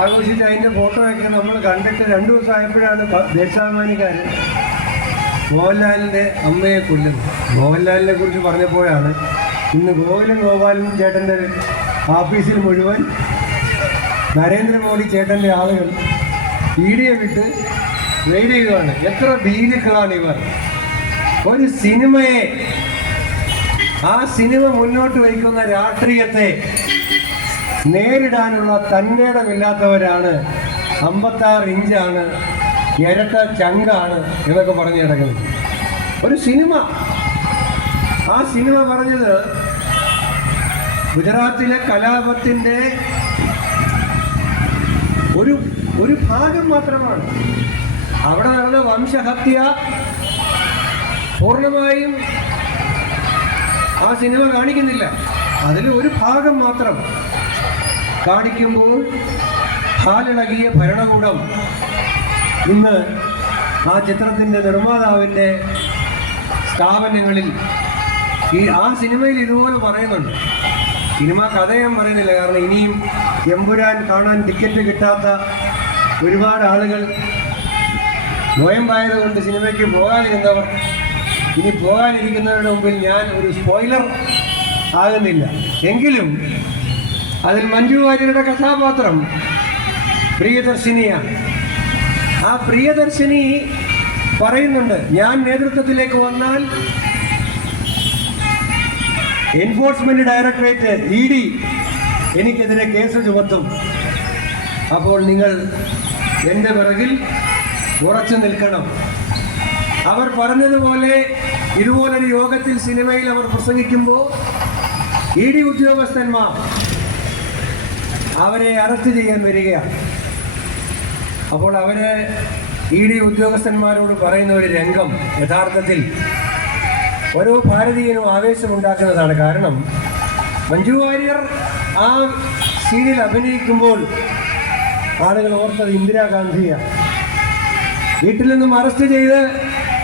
ആഘോഷിച്ച് അതിന്റെ ഫോട്ടോ ഒക്കെ നമ്മൾ കണ്ടിട്ട് രണ്ടു ദിവസം ആയപ്പോഴാണ് ദേശാഭിമാനിക്കാർ മോഹൻലാലിന്റെ അമ്മയെ കൊല്ലുന്നത്. മോഹൻലാലിനെ കുറിച്ച് പറഞ്ഞപ്പോഴാണ് ഇന്ന് ഗോകുലൻ ഗോപാലൻ ചേട്ടന്റെ ഓഫീസിൽ മുഴുവൻ നരേന്ദ്രമോദി ചേട്ടന്റെ ആളുകൾ വീഡിയോ വിട്ട് റെയ്ഡ് ചെയ്യുകയാണ്. എത്ര ഭീരുക്കളാണ് ഇവർ. ഒരു സിനിമയെ ആ സിനിമ മുന്നോട്ട് വയ്ക്കുന്ന രാഷ്ട്രീയത്തെ നേരിടാനുള്ള തന്നേടമില്ലാത്തവരാണ് അമ്പത്താറ് ഇഞ്ചാണ് ഇരട്ട ചങ്കാണ് എന്നൊക്കെ പറഞ്ഞു കിടക്കുന്നത് ഒരു സിനിമ. ആ സിനിമ പറഞ്ഞത് ഗുജറാത്തിലെ കലാപത്തിന്റെ ഒരു ഒരു ഭാഗം മാത്രമാണ്. അവിടെ നടന്ന വംശഹത്യ പൂർണമായും ആ സിനിമ കാണിക്കുന്നില്ല. അതിൽ ഒരു ഭാഗം മാത്രം. കാണിക്കുമ്പോൾ ഹാലിളകിയ ഭരണകൂടം ഇന്ന് ആ ചിത്രത്തിന്റെ നിർമ്മാതാവിന്റെ സ്ഥാപനങ്ങളിൽ ഈ ആ സിനിമയിൽ ഇതുപോലെ പറയുന്നുണ്ട്. സിനിമ കഥ ഞാൻ പറയുന്നില്ല. കാരണം ഇനിയും എമ്പുരാൻ കാണാൻ ടിക്കറ്റ് കിട്ടാത്ത ഒരുപാട് ആളുകൾ നോയമ്പായതുകൊണ്ട് സിനിമയ്ക്ക് പോകാതിരുന്നവർ ഇനി പോകാനിരിക്കുന്നവരുടെ മുമ്പിൽ ഞാൻ ഒരു സ്പോയിലർ ആകുന്നില്ല. എങ്കിലും അതിൽ മഞ്ജു വാര്യരുടെ കഥാപാത്രം. പ്രിയദർശിനിയാണ് ആ പ്രിയദർശിനി പറയുന്നുണ്ട് ഞാൻ നേതൃത്വത്തിലേക്ക് വന്നാൽ എൻഫോഴ്സ്മെന്റ് ഡയറക്ടറേറ്റ് ഇ ഡി എനിക്കെതിരെ കേസ് ചുമത്തും. അപ്പോൾ നിങ്ങൾ എന്റെ പിറകിൽ ഉറച്ചു നിൽക്കണം. അവർ പറഞ്ഞതുപോലെ ഇതുപോലൊരു യോഗത്തിൽ സിനിമയിൽ അവർ പ്രസംഗിക്കുമ്പോൾ ഇ ഡി ഉദ്യോഗസ്ഥന്മാർ അവരെ അറസ്റ്റ് ചെയ്യാൻ വരികയാണ്. അപ്പോൾ അവർ ഇ ഡി ഉദ്യോഗസ്ഥന്മാരോട് പറയുന്ന ഒരു രംഗം യഥാർത്ഥത്തിൽ ഓരോ ഭാരതീയനും ആവേശമുണ്ടാക്കുന്നതാണ്. കാരണം മഞ്ജു വാര്യർ ആ സീനിൽ അഭിനയിക്കുമ്പോൾ ആളുകൾ ഓർത്തത് ഇന്ദിരാഗാന്ധിയാണ് വീട്ടിൽ നിന്നും അറസ്റ്റ് ചെയ്ത്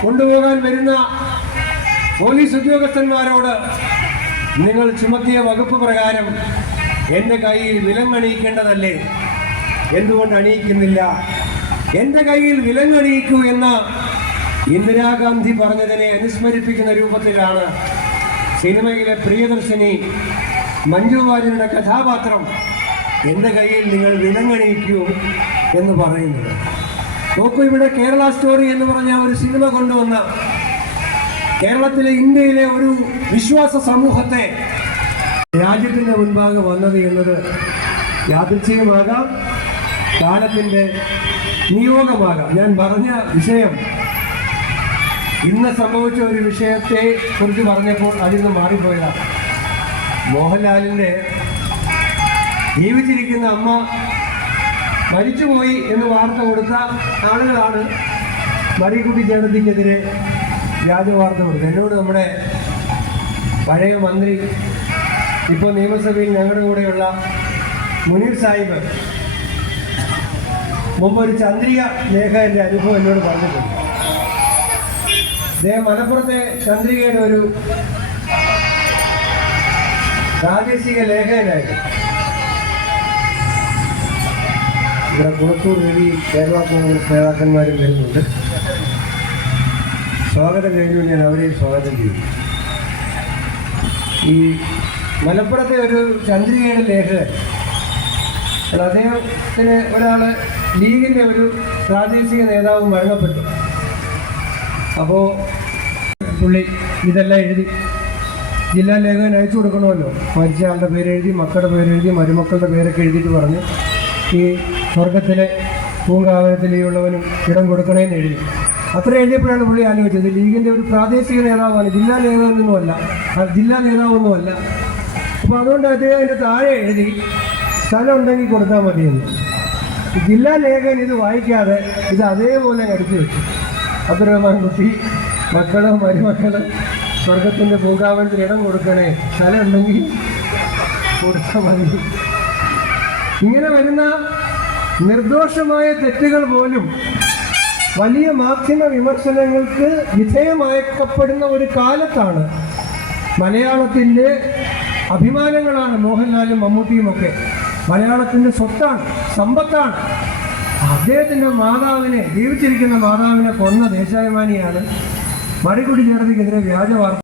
കൊണ്ടുപോകാൻ വരുന്ന പോലീസ് ഉദ്യോഗസ്ഥന്മാരോട് നിങ്ങൾ ചുമത്തിയ വകുപ്പ് പ്രകാരം എന്റെ കയ്യിൽ വിലങ്ങണിയിക്കേണ്ടതല്ലേ? എന്തുകൊണ്ട് അണിയിക്കുന്നില്ല? എന്റെ കയ്യിൽ വിലങ്ങണിയിക്കൂ എന്ന ഇന്ദിരാഗാന്ധി പറഞ്ഞതിനെ അനുസ്മരിപ്പിക്കുന്ന രൂപത്തിലാണ് സിനിമയിലെ പ്രിയദർശിനി മഞ്ജു വാര്യരുടെ കഥാപാത്രം എന്റെ കയ്യിൽ നിങ്ങൾ വിലങ്ങണിയിക്കൂ എന്ന് പറയുന്നത്. നോക്കൂ ഇവിടെ കേരള സ്റ്റോറി എന്ന് പറഞ്ഞ ഒരു സിനിമ കൊണ്ടുവന്ന കേരളത്തിലെ ഇന്ത്യയിലെ ഒരു വിശ്വാസ സമൂഹത്തെ രാജ്യത്തിന്റെ മുൻപാകെ വന്നത് എന്നത് യാദൃച്ഛികമാകാം കാലത്തിന്റെ നിയോഗമാകാം. ഞാൻ പറഞ്ഞ വിഷയം ഇന്ന് സംഭവിച്ച ഒരു വിഷയത്തെ കുറിച്ച് പറഞ്ഞപ്പോൾ അതിൽ നിന്ന് മാറിപ്പോയതാണ് മോഹൻലാലിന്റെ ജീവിച്ചിരിക്കുന്ന അമ്മ മരിച്ചുപോയി എന്ന് വാർത്ത കൊടുത്ത ആളുകളാണ് മറിക്കുട്ടി ചേട്ടത്തിക്കെതിരെ വ്യാജ വാർത്ത കൊടുത്തത്. എന്നോട് നമ്മുടെ പഴയ മന്ത്രി ഇപ്പോൾ നിയമസഭയിൽ ഞങ്ങളുടെ കൂടെയുള്ള മുനീർ സാഹിബ് മുമ്പ് ഒരു ചന്ദ്രിക ലേഖ എന്റെ അനുഭവം എന്നോട് പറഞ്ഞിട്ടുണ്ട്. അദ്ദേഹം മലപ്പുറത്തെ ചന്ദ്രികയുടെ ഒരു പ്രാദേശിക ലേഖകനായിരുന്നു ഇവിടെ കുളത്തൂർ വഴി കേരള കോൺഗ്രസ് നേതാക്കന്മാരും വരുന്നുണ്ട്. സ്വാഗതം കഴിഞ്ഞു ഞാൻ അവരെയും സ്വാഗതം ചെയ്തു ഈ മലപ്പുറത്തെ ഒരു ചന്ദ്രികയുടെ ലേഖകൻ. അദ്ദേഹത്തിന് ഒരാൾ ലീഗിന്റെ ഒരു പ്രാദേശിക നേതാവ് മരണപ്പെട്ടു. അപ്പോൾ പുള്ളി ഇതെല്ലാം എഴുതി. ജില്ലാ ലേഖകൻ അയച്ചു കൊടുക്കണമല്ലോ. മരിച്ച ആളുടെ പേരെഴുതി മക്കളുടെ പേരെഴുതി മരുമക്കളുടെ പേരൊക്കെ എഴുതിയിട്ട് പറഞ്ഞു. ഈ സ്വർഗത്തിലെ ഉള്ളവനും ഇടം കൊടുക്കണേന്ന് എഴുതി. അത്ര എഴുതിയപ്പോഴാണ് പുള്ളി ആലോചിച്ചത്. ലീഗിന്റെ ഒരു പ്രാദേശിക നേതാവാണ് ജില്ലാ ലേഖകനൊന്നുമല്ല. ആ ജില്ലാ നേതാവൊന്നുമല്ല. അപ്പോൾ അതുകൊണ്ട് അദ്ദേഹം അതിന്റെ താഴെ എഴുതി സ്ഥലം ഉണ്ടെങ്കിൽ കൊടുത്താൽ മതിയെന്ന്. ജില്ലാ ലേഖകൻ ഇത് വായിക്കാതെ ഇത് അതേപോലെ അടിച്ചു വെച്ചു. അബ്ദുറഹ്മാൻ കുട്ടി മക്കളും മരുമക്കൾ സ്വർഗത്തിന്റെ പൂങ്കാവനത്തിന് ഇടം കൊടുക്കണേ. സ്ഥലം ഉണ്ടെങ്കിൽ കൊടുത്താൽ മതി. ഇങ്ങനെ വരുന്ന നിർദോഷമായ തെറ്റുകൾ പോലും വലിയ മാധ്യമ വിമർശനങ്ങൾക്ക് വിധേയമാക്കപ്പെടുന്ന ഒരു കാലത്താണ് മലയാളത്തിന്റെ അഭിമാനങ്ങളാണ് മോഹൻലാലും മമ്മൂട്ടിയും ഒക്കെ. മലയാളത്തിന്റെ സ്വത്താണ് സമ്പത്താണ്. അദ്ദേഹത്തിന്റെ മാതാവിനെ ജീവിച്ചിരിക്കുന്ന മാതാവിനെ കൊന്ന ദേശാഭിമാനിയാണ് മടിക്കുടി ജനതയ്ക്കെതിരെ വ്യാജ വാർത്ത